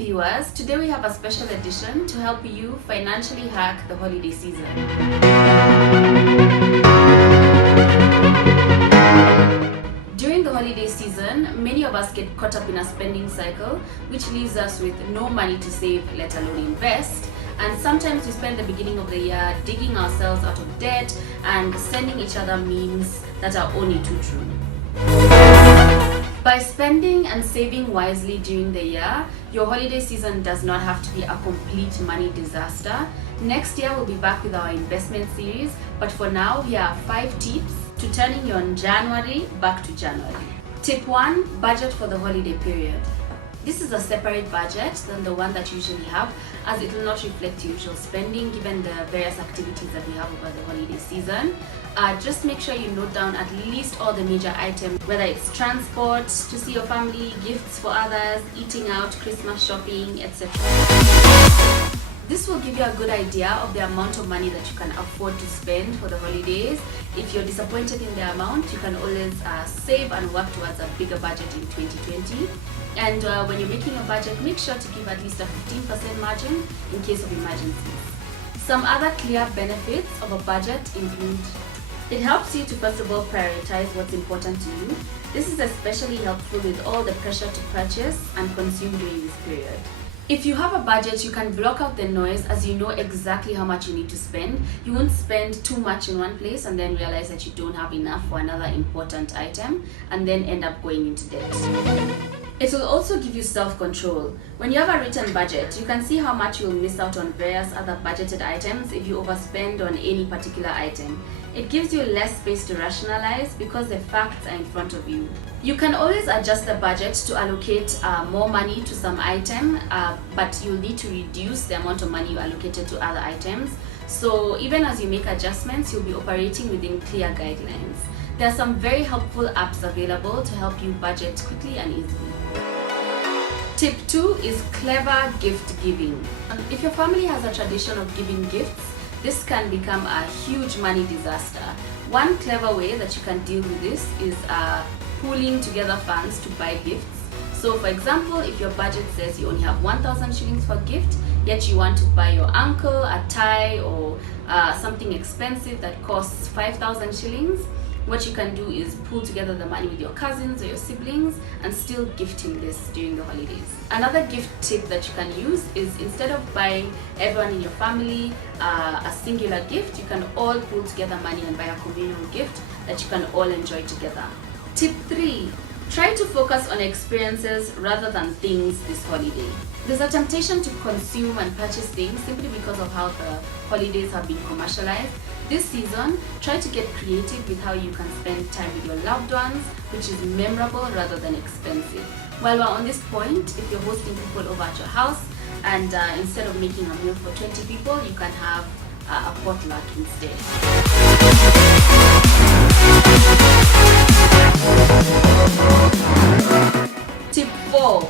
viewers, today we have a special edition to help you financially hack the holiday season. During the holiday season, many of us get caught up in a spending cycle, which leaves us with no money to save, let alone invest. And sometimes we spend the beginning of the year digging ourselves out of debt and sending each other memes that are only too true. By spending and saving wisely during the year, your holiday season does not have to be a complete money disaster. Next year we'll be back with our investment series, but for now here are 5 tips to turning your January back to January. Tip 1, budget for the holiday period. This is a separate budget than the one that you usually have, as it will not reflect your usual spending given the various activities that we have over the holiday season. Just make sure you note down at least all the major items, whether it's transport to see your family, gifts for others, eating out, Christmas shopping, etc. This will give you a good idea of the amount of money that you can afford to spend for the holidays. If you're disappointed in the amount, you can always save and work towards a bigger budget in 2020. And when you're making a budget, make sure to give at least a 15% margin in case of emergencies. Some other clear benefits of a budget include: it helps you to first of all prioritize what's important to you. This is especially helpful with all the pressure to purchase and consume during this period. If you have a budget, you can block out the noise as you know exactly how much you need to spend. You won't spend too much in one place and then realize that you don't have enough for another important item and then end up going into debt. It will also give you self-control. When you have a written budget, you can see how much you'll miss out on various other budgeted items if you overspend on any particular item. It gives you less space to rationalize because the facts are in front of you. You can always adjust the budget to allocate more money to some item, but you'll need to reduce the amount of money you allocated to other items. So even as you make adjustments, you'll be operating within clear guidelines. There are some very helpful apps available to help you budget quickly and easily. Tip 2 is clever gift giving. If your family has a tradition of giving gifts, this can become a huge money disaster. One clever way that you can deal with this is pooling together funds to buy gifts. So for example, if your budget says you only have 1,000 shillings for gift, yet you want to buy your uncle a tie or something expensive that costs 5,000 shillings, what you can do is pool together the money with your cousins or your siblings and still gift him this during the holidays. Another gift tip that you can use is, instead of buying everyone in your family a singular gift, you can all pool together money and buy a communal gift that you can all enjoy together. Tip 3. Try to focus on experiences rather than things this holiday. There's a temptation to consume and purchase things simply because of how the holidays have been commercialized. This season, try to get creative with how you can spend time with your loved ones, which is memorable rather than expensive. While we're on this point, if you're hosting people over at your house and instead of making a meal for 20 people, you can have a potluck instead. Tip 4.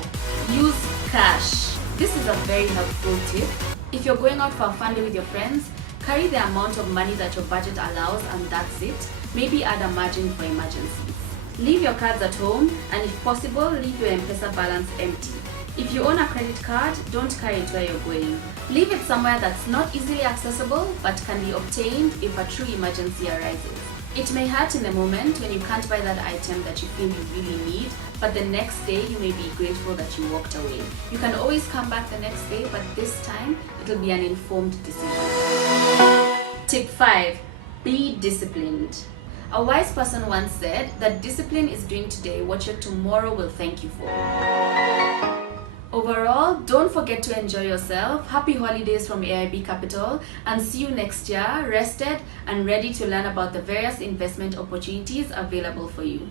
Use cash. This is a very helpful tip. If you're going out for a fun day with your friends, carry the amount of money that your budget allows and that's it. Maybe add a margin for emergencies. Leave your cards at home and if possible, leave your M-Pesa balance empty. If you own a credit card, don't carry it where you're going. Leave it somewhere that's not easily accessible but can be obtained if a true emergency arises. It may hurt in the moment when you can't buy that item that you feel you really need, but the next day you may be grateful that you walked away. You can always come back the next day, but this time it'll be an informed decision. Tip 5. Be disciplined. A wise person once said that discipline is doing today what your tomorrow will thank you for. Overall, don't forget to enjoy yourself. Happy holidays from AIB Capital, and see you next year rested and ready to learn about the various investment opportunities available for you.